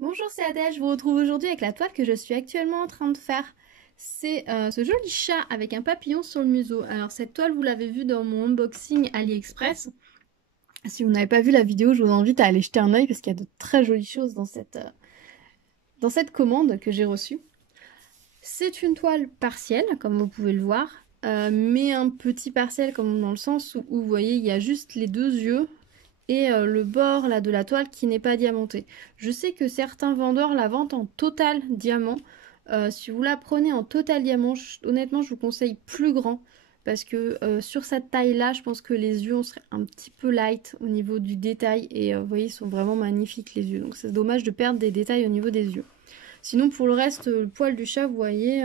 Bonjour, c'est Adèle, je vous retrouve aujourd'hui avec la toile que je suis actuellement en train de faire. C'est ce joli chat avec un papillon sur le museau. Alors cette toile, vous l'avez vue dans mon unboxing AliExpress. Si vous n'avez pas vu la vidéo, je vous invite à aller jeter un œil parce qu'il y a de très jolies choses dans cette commande que j'ai reçue. C'est une toile partielle, comme vous pouvez le voir, mais un petit partiel comme dans le sens où vous voyez, il y a juste les deux yeux et le bord là de la toile qui n'est pas diamanté. Je sais que certains vendeurs la vendent en total diamant. Si vous la prenez en total diamant, honnêtement, je vous conseille plus grand parce que sur cette taille-là, je pense que les yeux on serait un petit peu light au niveau du détail et vous voyez, ils sont vraiment magnifiques les yeux. Donc c'est dommage de perdre des détails au niveau des yeux. Sinon, pour le reste, le poil du chat, vous voyez,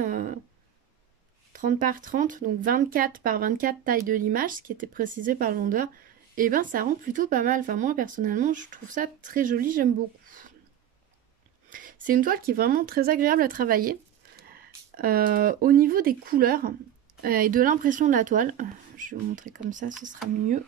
30 par 30, donc 24 par 24 taille de l'image, ce qui était précisé par le vendeur, et ben ça rend plutôt pas mal. Enfin, moi, personnellement, je trouve ça très joli, j'aime beaucoup. C'est une toile qui est vraiment très agréable à travailler. Au niveau des couleurs et de l'impression de la toile, je vais vous montrer comme ça, ce sera mieux.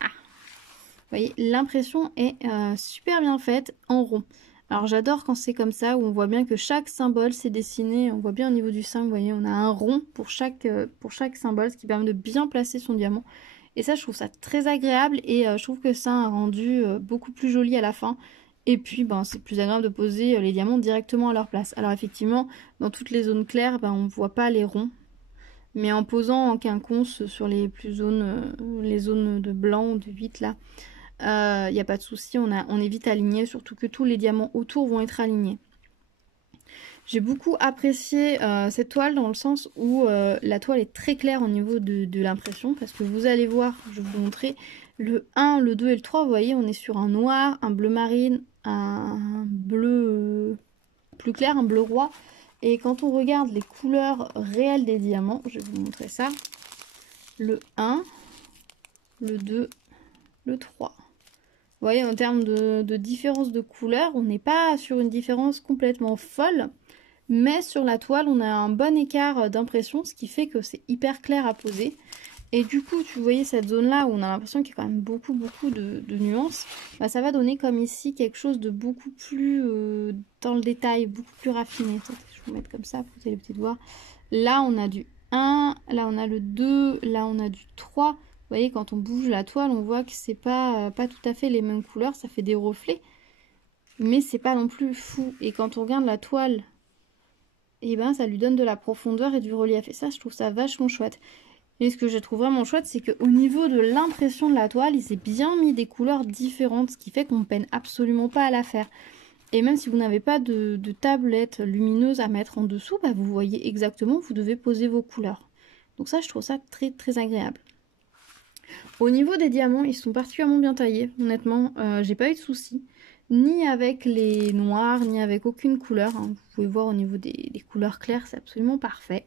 Ah, vous voyez, l'impression est super bien faite en rond. Alors j'adore quand c'est comme ça, où on voit bien que chaque symbole s'est dessiné, on voit bien au niveau du sein, vous voyez, on a un rond pour chaque symbole, ce qui permet de bien placer son diamant. Et ça, je trouve ça très agréable et je trouve que ça a un rendu beaucoup plus joli à la fin. Et puis, ben, c'est plus agréable de poser les diamants directement à leur place. Alors effectivement, dans toutes les zones claires, ben, on ne voit pas les ronds. Mais en posant en quinconce sur les les zones de blanc, de 8 là, il n'y a pas de souci, on est vite aligné, surtout que tous les diamants autour vont être alignés. J'ai beaucoup apprécié cette toile dans le sens où la toile est très claire au niveau de l'impression, parce que vous allez voir, je vais vous montrer, le 1, le 2 et le 3, vous voyez, on est sur un noir, un bleu marine, un bleu plus clair, un bleu roi. Et quand on regarde les couleurs réelles des diamants, je vais vous montrer ça, le 1, le 2, le 3. Vous voyez, en termes de différence de couleur, on n'est pas sur une différence complètement folle, mais sur la toile, on a un bon écart d'impression, ce qui fait que c'est hyper clair à poser. Et du coup, tu voyez cette zone-là où on a l'impression qu'il y a quand même beaucoup de nuances, bah, ça va donner comme ici quelque chose de beaucoup plus dans le détail, beaucoup plus raffiné. Attendez, je vais vous mettre comme ça, vous allez peut-être voir. Là, on a du 1, là on a le 2, là on a du 3. Vous voyez, quand on bouge la toile, on voit que c'est pas tout à fait les mêmes couleurs, ça fait des reflets, mais c'est pas non plus fou. Et quand on regarde la toile, et ben ça lui donne de la profondeur et du relief. Et ça, je trouve ça vachement chouette. Et ce que je trouve vraiment chouette, c'est qu'au niveau de l'impression de la toile, il s'est bien mis des couleurs différentes, ce qui fait qu'on peine absolument pas à la faire. Et même si vous n'avez pas de tablette lumineuse à mettre en dessous, bah vous voyez exactement où vous devez poser vos couleurs. Donc ça, je trouve ça très très agréable. Au niveau des diamants, ils sont particulièrement bien taillés, honnêtement, j'ai pas eu de soucis. Ni avec les noirs, ni avec aucune couleur. Hein. Vous pouvez voir au niveau des couleurs claires, c'est absolument parfait.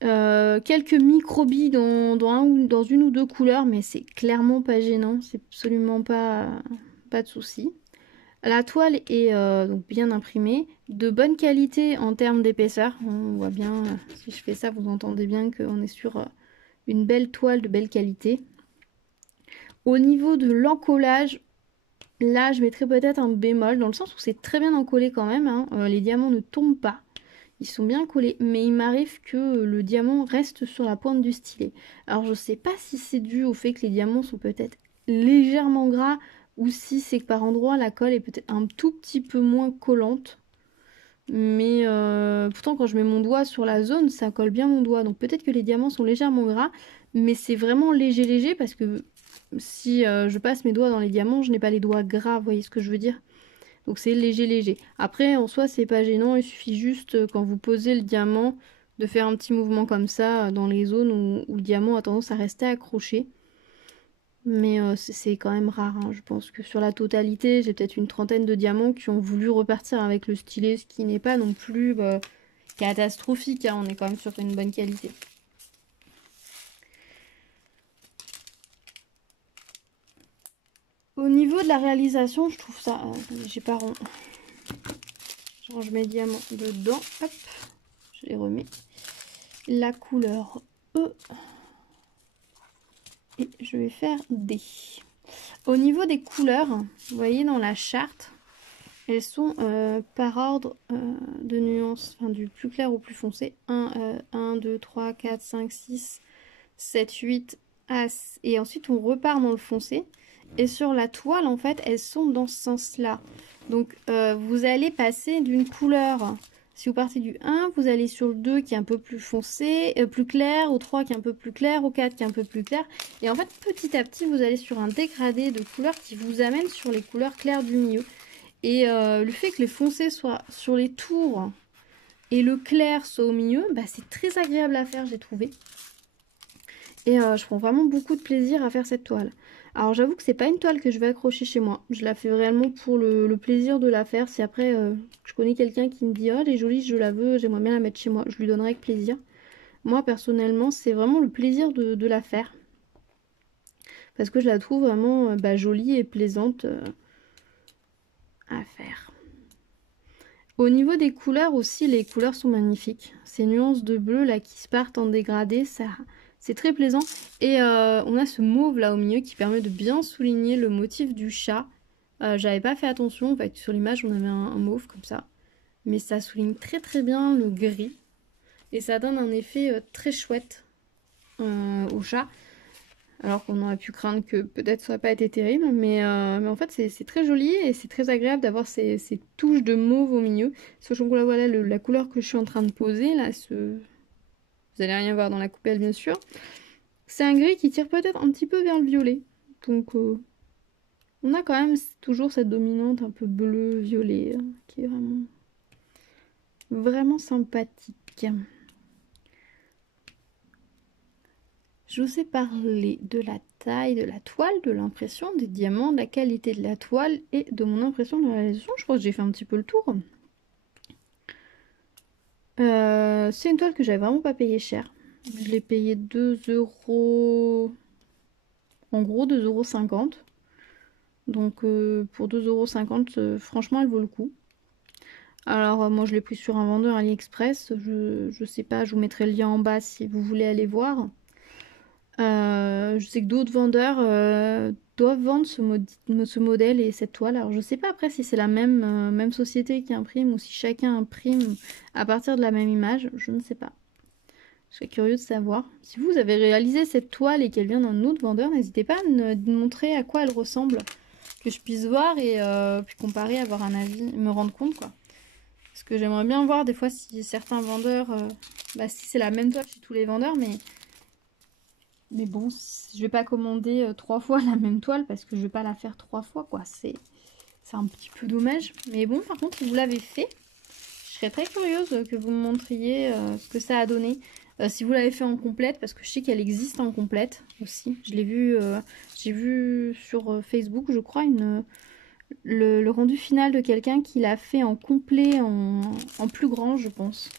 Quelques microbilles dans une ou deux couleurs, mais c'est clairement pas gênant, c'est absolument pas de souci. La toile est donc bien imprimée, de bonne qualité en termes d'épaisseur. On voit bien, si je fais ça, vous entendez bien qu'on est sur une belle toile de belle qualité. Au niveau de l'encollage, là je mettrais peut-être un bémol, dans le sens où c'est très bien encollé quand même, hein. Les diamants ne tombent pas. Ils sont bien collés, mais il m'arrive que le diamant reste sur la pointe du stylet. Alors je sais pas si c'est dû au fait que les diamants sont peut-être légèrement gras ou si c'est que par endroit la colle est peut-être un tout petit peu moins collante. Mais pourtant quand je mets mon doigt sur la zone, ça colle bien mon doigt. Donc peut-être que les diamants sont légèrement gras, mais c'est vraiment léger parce que si je passe mes doigts dans les diamants, je n'ai pas les doigts gras, vous voyez ce que je veux dire? Donc c'est léger. Après, en soi, c'est pas gênant. Il suffit juste, quand vous posez le diamant, de faire un petit mouvement comme ça dans les zones où le diamant a tendance à rester accroché. Mais c'est quand même rare. Hein. Je pense que sur la totalité, j'ai peut-être une trentaine de diamants qui ont voulu repartir avec le stylet, ce qui n'est pas non plus catastrophique. Hein. On est quand même sur une bonne qualité. Au niveau de la réalisation, je trouve ça... j'ai pas... Je range mes diamants dedans. Hop. Je les remets. La couleur E. Et je vais faire D. Au niveau des couleurs, vous voyez dans la charte, elles sont par ordre de nuances, enfin du plus clair au plus foncé. 1, 2, 3, 4, 5, 6, 7, 8, As. Et ensuite on repart dans le foncé. Et sur la toile, en fait, elles sont dans ce sens-là. Donc vous allez passer d'une couleur. Si vous partez du 1, vous allez sur le 2 qui est un peu plus foncé, plus clair, au 3 qui est un peu plus clair, au 4 qui est un peu plus clair. Et en fait, petit à petit, vous allez sur un dégradé de couleurs qui vous amène sur les couleurs claires du milieu. Et le fait que les foncés soient sur les tours et le clair soit au milieu, bah, c'est très agréable à faire, j'ai trouvé. Et je prends vraiment beaucoup de plaisir à faire cette toile. Alors j'avoue que c'est pas une toile que je vais accrocher chez moi. Je la fais réellement pour le plaisir de la faire. Si après je connais quelqu'un qui me dit « Oh, elle est jolie, je la veux, j'aimerais bien la mettre chez moi », je lui donnerai avec plaisir. Moi personnellement, c'est vraiment le plaisir de la faire. Parce que je la trouve vraiment jolie et plaisante à faire. Au niveau des couleurs aussi, les couleurs sont magnifiques. Ces nuances de bleu là qui se partent en dégradé, ça... c'est très plaisant. Et on a ce mauve là au milieu qui permet de bien souligner le motif du chat. J'avais pas fait attention, en fait sur l'image on avait un mauve comme ça. Mais ça souligne très très bien le gris. Et ça donne un effet très chouette au chat. Alors qu'on aurait pu craindre que peut-être ça n'aurait pas été terrible. Mais en fait c'est très joli et c'est très agréable d'avoir ces touches de mauve au milieu. Sachant que là voilà la couleur que je suis en train de poser là, vous allez rien voir dans la coupelle bien sûr. C'est un gris qui tire peut-être un petit peu vers le violet. Donc on a quand même toujours cette dominante un peu bleu-violet qui est vraiment sympathique. Je vous ai parlé de la taille de la toile, de l'impression, des diamants, de la qualité de la toile et de mon impression de la réalisation. Je crois que j'ai fait un petit peu le tour. C'est une toile que j'avais vraiment pas payé cher. Je l'ai payé 2 euros. En gros 2,50 €. Donc pour 2,50 €, franchement elle vaut le coup. Alors moi je l'ai pris sur un vendeur AliExpress. Je sais pas, je vous mettrai le lien en bas si vous voulez aller voir. Je sais que d'autres vendeurs doivent vendre ce modèle et cette toile. Alors je sais pas après si c'est la même société qui imprime ou si chacun imprime à partir de la même image. Je ne sais pas. Je serais curieuse de savoir. Si vous avez réalisé cette toile et qu'elle vient d'un autre vendeur, n'hésitez pas à me montrer à quoi elle ressemble. Que je puisse voir et puis comparer, avoir un avis, me rendre compte quoi. Parce que j'aimerais bien voir des fois si certains vendeurs, si c'est la même toile chez tous les vendeurs, mais bon, je vais pas commander 3 fois la même toile parce que je vais pas la faire 3 fois quoi. C'est un petit peu dommage. Mais bon, par contre, si vous l'avez fait, je serais très curieuse que vous me montriez ce que ça a donné. Si vous l'avez fait en complète, parce que je sais qu'elle existe en complète aussi. Je l'ai vu, j'ai vu sur Facebook, je crois, le rendu final de quelqu'un qui l'a fait en complet, en plus grand, je pense.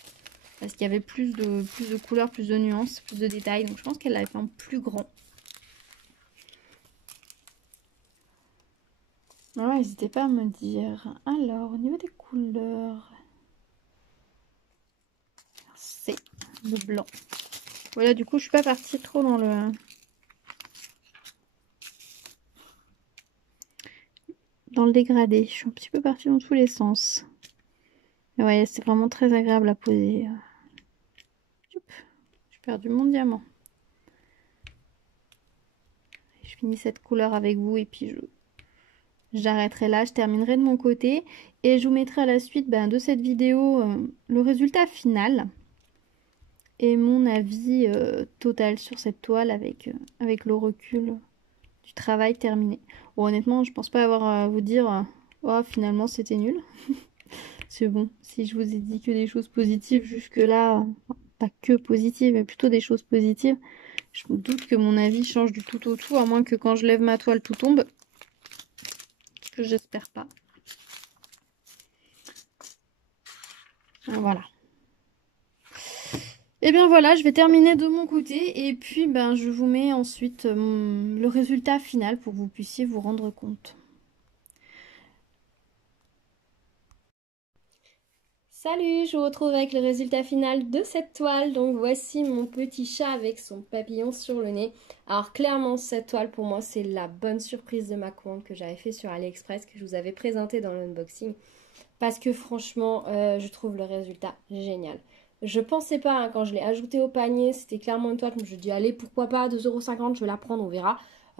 Parce qu'il y avait plus de couleurs, plus de nuances, plus de détails. Donc je pense qu'elle l'a fait en plus grand. Alors n'hésitez pas à me dire. Alors, au niveau des couleurs, c'est le blanc. Voilà, du coup, je suis pas partie trop dans le dégradé. Je suis un petit peu partie dans tous les sens. Mais ouais, c'est vraiment très agréable à poser. J'ai perdu mon diamant. Je finis cette couleur avec vous et puis j'arrêterai là. Je terminerai de mon côté. Et je vous mettrai à la suite de cette vidéo le résultat final. Et mon avis total sur cette toile avec le recul du travail terminé. Bon, honnêtement, je pense pas avoir à vous dire oh, finalement c'était nul. C'est bon, si je vous ai dit que des choses positives jusque-là, pas que positives, mais plutôt des choses positives, je me doute que mon avis change du tout au tout, à moins que quand je lève ma toile tout tombe. Ce que j'espère pas. Voilà. Et bien voilà, je vais terminer de mon côté et puis je vous mets ensuite le résultat final pour que vous puissiez vous rendre compte. Salut, je vous retrouve avec le résultat final de cette toile. Donc voici mon petit chat avec son papillon sur le nez. Alors clairement, cette toile pour moi, c'est la bonne surprise de ma commande que j'avais fait sur AliExpress, que je vous avais présenté dans l'unboxing. Parce que franchement, je trouve le résultat génial. Je pensais pas, hein, quand je l'ai ajouté au panier, c'était clairement une toile. Je me suis dit, allez, pourquoi pas, 2,50 €, je vais la prendre, on verra.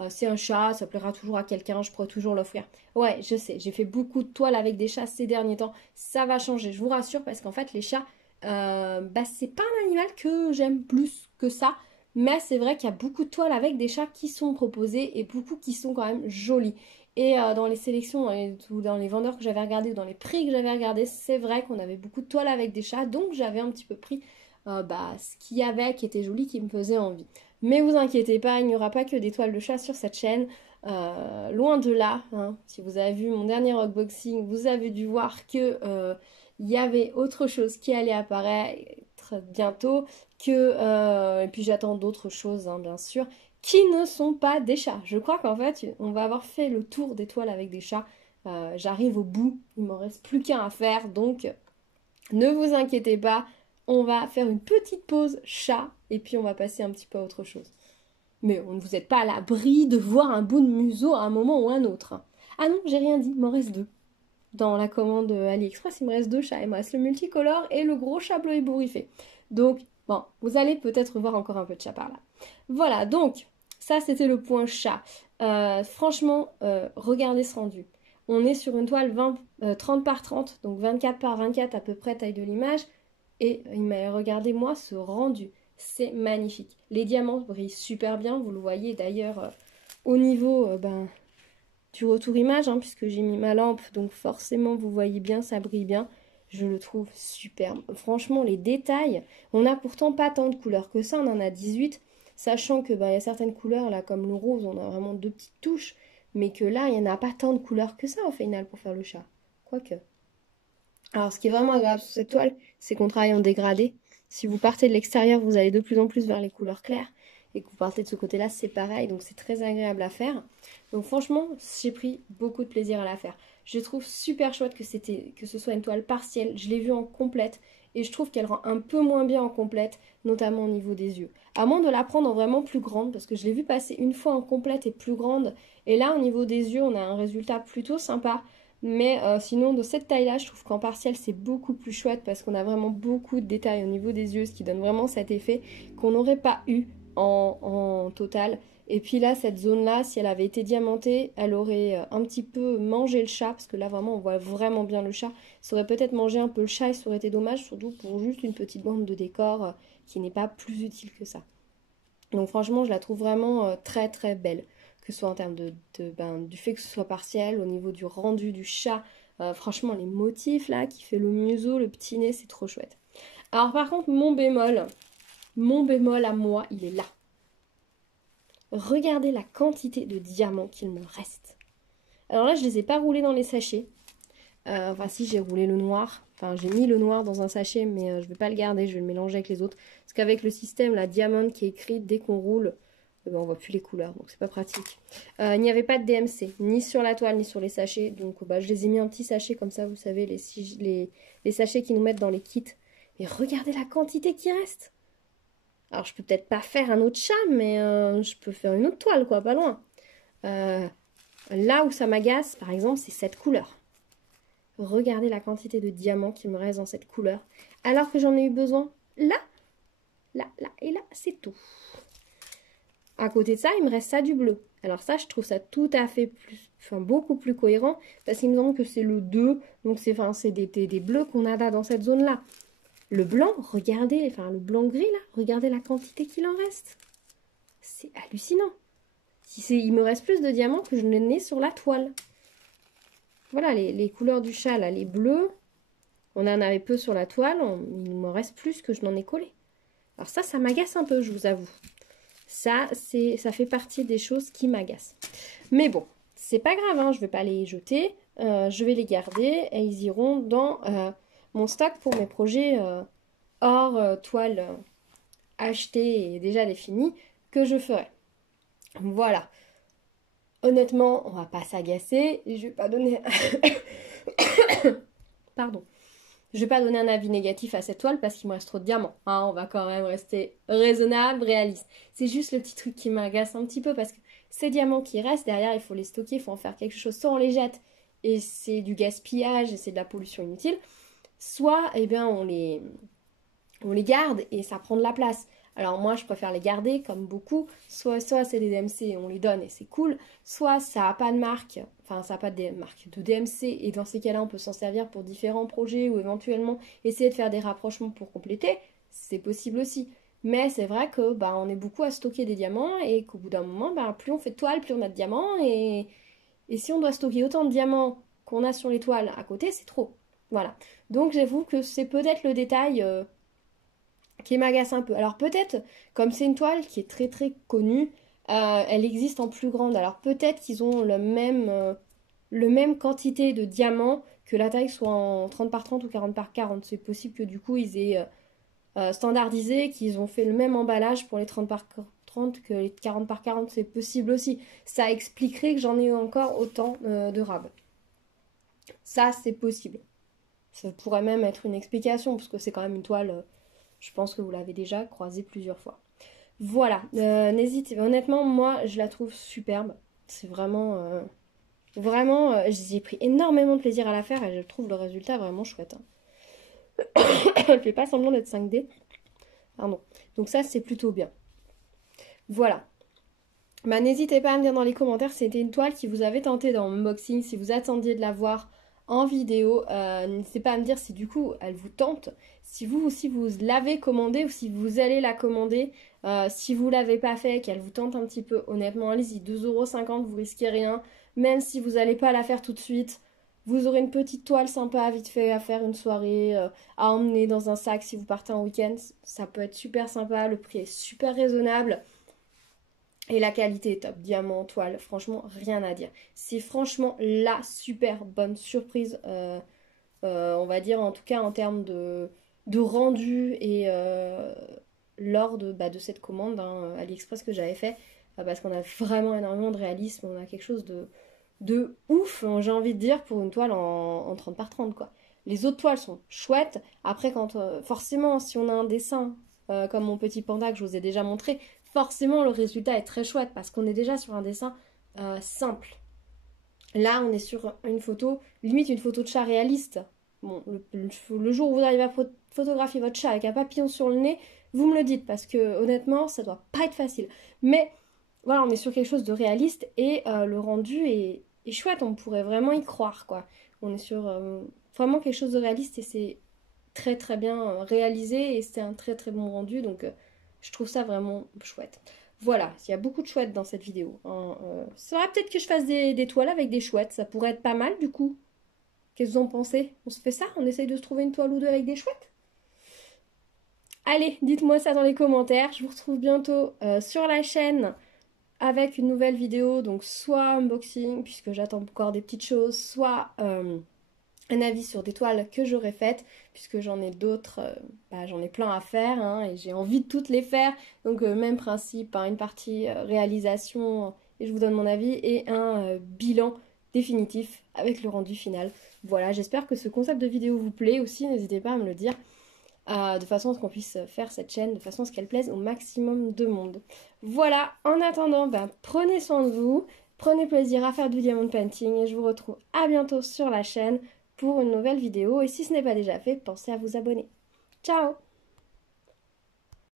C'est un chat, ça plaira toujours à quelqu'un, je pourrais toujours l'offrir. Ouais, je sais, j'ai fait beaucoup de toiles avec des chats ces derniers temps. Ça va changer, je vous rassure, parce qu'en fait, les chats, c'est pas un animal que j'aime plus que ça. Mais c'est vrai qu'il y a beaucoup de toiles avec des chats qui sont proposées et beaucoup qui sont quand même jolies. Et dans les sélections ou dans les vendeurs que j'avais regardés ou dans les prix que j'avais regardés, c'est vrai qu'on avait beaucoup de toiles avec des chats. Donc j'avais un petit peu pris ce qu'il y avait qui était joli, qui me faisait envie. Mais vous inquiétez pas, il n'y aura pas que des toiles de chat sur cette chaîne. Loin de là, hein. Si vous avez vu mon dernier unboxing, vous avez dû voir que il y avait autre chose qui allait apparaître bientôt. Et puis j'attends d'autres choses, hein, bien sûr, qui ne sont pas des chats. Je crois qu'en fait, on va avoir fait le tour des toiles avec des chats. J'arrive au bout, il m'en reste plus qu'un à faire, donc ne vous inquiétez pas, on va faire une petite pause chat et puis on va passer un petit peu à autre chose. Mais vous n'êtes pas à l'abri de voir un bout de museau à un moment ou à un autre. Ah non, j'ai rien dit, il m'en reste deux. Dans la commande AliExpress, il me reste deux chats. Il me reste le multicolore et le gros chat bleu ébouriffé. Donc, bon, vous allez peut-être voir encore un peu de chat par là. Voilà, donc, ça c'était le point chat. Franchement, regardez ce rendu. On est sur une toile 30 par 30, donc 24 par 24 à peu près taille de l'image. Et regardez-moi ce rendu. C'est magnifique. Les diamants brillent super bien, vous le voyez d'ailleurs au niveau du retour image, hein, puisque j'ai mis ma lampe, donc forcément vous voyez bien, ça brille bien. Je le trouve superbe. Franchement, les détails, on n'a pourtant pas tant de couleurs que ça, on en a 18, sachant que y a certaines couleurs, là, comme le rose, on a vraiment deux petites touches, mais que là, il n'y en a pas tant de couleurs que ça, au final, pour faire le chat. Quoique. Alors, ce qui est vraiment agréable sur cette toile, c'est qu'on travaille en dégradé. Si vous partez de l'extérieur, vous allez de plus en plus vers les couleurs claires. Et que vous partez de ce côté-là, c'est pareil. Donc, c'est très agréable à faire. Donc, franchement, j'ai pris beaucoup de plaisir à la faire. Je trouve super chouette que ce soit une toile partielle. Je l'ai vue en complète. Et je trouve qu'elle rend un peu moins bien en complète, notamment au niveau des yeux. À moins de la prendre en vraiment plus grande, parce que je l'ai vue passer une fois en complète et plus grande. Et là, au niveau des yeux, on a un résultat plutôt sympa. Mais sinon, de cette taille-là, je trouve qu'en partiel, c'est beaucoup plus chouette parce qu'on a vraiment beaucoup de détails au niveau des yeux, ce qui donne vraiment cet effet qu'on n'aurait pas eu en total. Et puis là, cette zone-là, si elle avait été diamantée, elle aurait un petit peu mangé le chat, parce que là, vraiment, on voit vraiment bien le chat. Ça aurait peut-être mangé un peu le chat et ça aurait été dommage, surtout pour juste une petite bande de décor qui n'est pas plus utile que ça. Donc franchement, je la trouve vraiment très très belle, que ce soit en termes du fait que ce soit partiel, au niveau du rendu du chat. Franchement, les motifs là, qui fait le museau, le petit nez, c'est trop chouette. Alors par contre, mon bémol à moi, il est là. Regardez la quantité de diamants qu'il me reste. Alors là, je les ai pas roulés dans les sachets. Enfin si, j'ai roulé le noir. Enfin, j'ai mis le noir dans un sachet, mais je vais pas le garder, je vais le mélanger avec les autres. Parce qu'avec le système, la diamant qui est écrit, dès qu'on roule, on voit plus les couleurs, donc c'est pas pratique. Il n'y avait pas de DMC, ni sur la toile, ni sur les sachets. Donc je les ai mis en petit sachet, comme ça, vous savez, les sachets qui nous mettent dans les kits. Mais regardez la quantité qui reste. Alors, je peux peut-être pas faire un autre chat, mais je peux faire une autre toile, quoi, pas loin. Là où ça m'agace, par exemple, c'est cette couleur. Regardez la quantité de diamants qui me reste dans cette couleur. Alors que j'en ai eu besoin là, là, là et là, c'est tout. À côté de ça, il me reste ça du bleu. Alors ça, je trouve ça tout à fait beaucoup plus cohérent. Parce qu'il me semble que c'est le 2. Donc c'est des bleus qu'on a là dans cette zone-là. Le blanc, regardez, le blanc-gris là, regardez la quantité qu'il en reste. C'est hallucinant. Il me reste plus de diamants que je n'en ai sur la toile. Voilà, les couleurs du chat, là, les bleus, on en avait peu sur la toile, il m'en reste plus que je n'en ai collé. Alors ça m'agace un peu, je vous avoue. Ça fait partie des choses qui m'agacent. Mais bon, c'est pas grave, hein, je vais pas les jeter, je vais les garder et ils iront dans mon stock pour mes projets hors toile achetée et déjà définie que je ferai. Voilà. Honnêtement, on va pas s'agacer. Je vais pas donner... Pardon. Je vais pas donner un avis négatif à cette toile parce qu'il me reste trop de diamants. Hein, on va quand même rester raisonnable, réaliste. C'est juste le petit truc qui m'agace un petit peu parce que ces diamants qui restent derrière, il faut les stocker, il faut en faire quelque chose. Soit on les jette et c'est du gaspillage et c'est de la pollution inutile. Soit, eh bien, on les garde et ça prend de la place. Alors moi, je préfère les garder comme beaucoup. Soit c'est des DMC et on les donne et c'est cool. Soit ça n'a pas de marque, enfin ça n'a pas de marque de DMC et dans ces cas-là, on peut s'en servir pour différents projets ou éventuellement essayer de faire des rapprochements pour compléter. C'est possible aussi. Mais c'est vrai que bah, on est beaucoup à stocker des diamants et qu'au bout d'un moment, bah, plus on fait de toiles, plus on a de diamants. Et si on doit stocker autant de diamants qu'on a sur les toiles à côté, c'est trop. Voilà. Donc j'avoue que c'est peut-être le détail qui m'agace un peu. Alors peut-être, comme c'est une toile qui est très très connue, elle existe en plus grande. Alors peut-être qu'ils ont le même quantité de diamants, que la taille soit en 30 par 30 ou 40 par 40. C'est possible que du coup ils aient standardisé, qu'ils ont fait le même emballage pour les 30 par 30 que les 40 par 40. C'est possible aussi. Ça expliquerait que j'en ai encore autant de rab. Ça c'est possible. Ça pourrait même être une explication, parce que c'est quand même une toile, je pense que vous l'avez déjà croisée plusieurs fois. Voilà, n'hésitez, honnêtement, moi, je la trouve superbe. C'est vraiment, j'ai pris énormément de plaisir à la faire et je trouve le résultat vraiment chouette. Hein. Elle fait pas semblant d'être 5D. Pardon. Donc ça, c'est plutôt bien. Voilà. Bah, n'hésitez pas à me dire dans les commentaires si c'était une toile qui vous avait tenté dans mon unboxing, si vous attendiez de la voir en vidéo. N'hésitez pas à me dire si du coup elle vous tente, si vous aussi vous l'avez commandée ou si vous allez la commander. Si vous l'avez pas fait, qu'elle vous tente un petit peu, honnêtement, allez-y, 2,50 €, vous risquez rien. Même si vous n'allez pas la faire tout de suite, vous aurez une petite toile sympa vite fait à faire une soirée, à emmener dans un sac si vous partez en week-end. Ça peut être super sympa, le prix est super raisonnable. Et la qualité est top, diamant, toile, franchement, rien à dire. C'est franchement la super bonne surprise, on va dire en tout cas en termes de rendu et lors de cette commande AliExpress que j'avais fait, parce qu'on a vraiment énormément de réalisme, on a quelque chose de ouf, j'ai envie de dire, pour une toile en 30 par 30 quoi. Les autres toiles sont chouettes, après quand forcément si on a un dessin comme mon petit panda que je vous ai déjà montré, forcément le résultat est très chouette parce qu'on est déjà sur un dessin simple. Là, on est sur une photo, limite une photo de chat réaliste. Bon, le jour où vous arrivez à photographier votre chat avec un papillon sur le nez, vous me le dites parce que honnêtement, ça doit pas être facile. Mais voilà, on est sur quelque chose de réaliste et le rendu est chouette, on pourrait vraiment y croire quoi. On est sur vraiment quelque chose de réaliste et c'est très très bien réalisé et c'est un très très bon rendu donc je trouve ça vraiment chouette. Voilà, il y a beaucoup de chouettes dans cette vidéo. Hein. Ça va peut-être que je fasse des toiles avec des chouettes, ça pourrait être pas mal du coup. Qu'est-ce que vous en pensez? On se fait ça? On essaye de se trouver une toile ou deux avec des chouettes? Allez, dites-moi ça dans les commentaires. Je vous retrouve bientôt sur la chaîne avec une nouvelle vidéo. Donc soit unboxing, puisque j'attends encore des petites choses, soit un avis sur des toiles que j'aurais faites, puisque j'en ai d'autres, j'en ai plein à faire, hein, et j'ai envie de toutes les faire. Donc même principe, hein, une partie réalisation, et je vous donne mon avis, et un bilan définitif avec le rendu final. Voilà, j'espère que ce concept de vidéo vous plaît aussi, n'hésitez pas à me le dire, de façon à ce qu'on puisse faire cette chaîne, de façon à ce qu'elle plaise au maximum de monde. Voilà, en attendant, prenez soin de vous, prenez plaisir à faire du diamond painting, et je vous retrouve à bientôt sur la chaîne pour une nouvelle vidéo. Et si ce n'est pas déjà fait, pensez à vous abonner. Ciao!